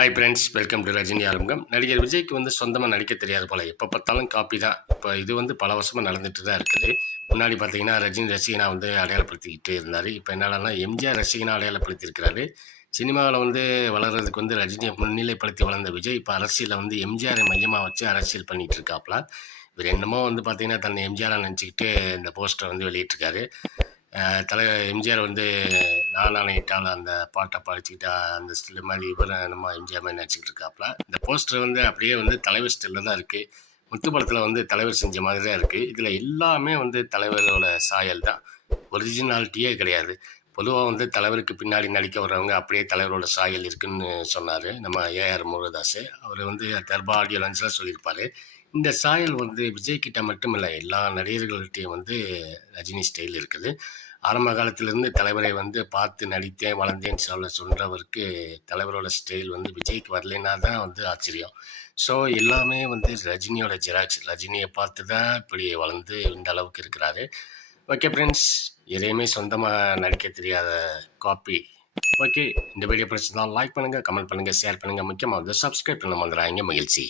Hi friends welcome to Rajini ஆரம்பம் நடிகர் விஜய்க்கு வந்து சொந்தமாக நடிக்க தெரியாது போல். எப்போ பார்த்தாலும் காப்பி தான். இப்போ இது வந்து பல வருஷமாக நடந்துட்டு தான் இருக்குது. முன்னாடி பார்த்தீங்கன்னா ரஜினி ரசிகனா வந்து அடையாளப்படுத்திக்கிட்டு இருந்தார். இப்போ என்னடான்னா எம்ஜிஆர் ரசிகனா அடையாளப்படுத்தியிருக்கிறாரு. சினிமாவில் வந்து வளர்கிறதுக்கு வந்து ரஜினியை முன்னிலைப்படுத்தி வளர்ந்த விஜய் இப்போ அரசியலில் வந்து எம்ஜிஆரை மையமாக வச்சு அரசியல் பண்ணிகிட்டு இருக்காப்புல இவர் என்னமோ வந்து பார்த்தீங்கன்னா தன்னை எம்ஜிஆராக நினச்சிக்கிட்டு இந்த போஸ்டரை வந்து வெளியிட்டிருக்காரு. தலை எம்ஜிஆர் வந்து நான் ஆணையிட்டால் அந்த பாட்டை படிச்சுக்கிட்டா அந்த ஸ்டில் மாதிரி இவர் நம்ம எம்ஜிஆர் மாதிரி நடிச்சுக்கிட்டு இருக்காப்புல இந்த போஸ்டர் வந்து அப்படியே வந்து தலைவர் ஸ்டில்ல தான் இருக்குது முத்து படத்தில் வந்து தலைவர் செஞ்ச மாதிரி தான் இருக்குது இதில் எல்லாமே வந்து தலைவரோட சாயல் தான். ஒரிஜினாலிட்டியே கிடையாது. பொதுவாக வந்து தலைவருக்கு பின்னாடி நடிக்க வர்றவங்க அப்படியே தலைவரோட சாயல் இருக்குன்னு சொன்னார் நம்ம ஏஆர் முருகதாஸ் அவர் வந்து தர்பா ஆடியோ லஞ்சில் சொல்லியிருப்பார். இந்த சாயல் வந்து விஜய் கிட்ட மட்டும் இல்லை எல்லா நடிகர்கள்ட்டையும் வந்து ரஜினி ஸ்டைல் இருக்குது. ஆரம்ப காலத்திலிருந்து தலைவரை வந்து பார்த்து நடித்தேன் வளர்ந்தேன்னு சொல்ல சொல்கிறவருக்கு தலைவரோட ஸ்டைல் வந்து விஜய்க்கு வரலைன்னா தான் வந்து ஆச்சரியம். ஸோ எல்லாமே வந்து ரஜினியோட ஜெராக்ஸ். ரஜினியை பார்த்து தான் இப்படி வளர்ந்து இந்த அளவுக்கு இருக்கிறாரு. ஓகே ஃப்ரெண்ட்ஸ் எதையுமே சொந்தமாக நடிக்க தெரியாத காப்பி. ஓகே இந்த வீடியோ பிடிச்சிருந்தா லைக் பண்ணுங்கள் கமெண்ட் பண்ணுங்கள் ஷேர் பண்ணுங்கள் முக்கியமாக வந்து சப்ஸ்கிரைப் பண்ண வந்துடுறாங்க மகிழ்ச்சி.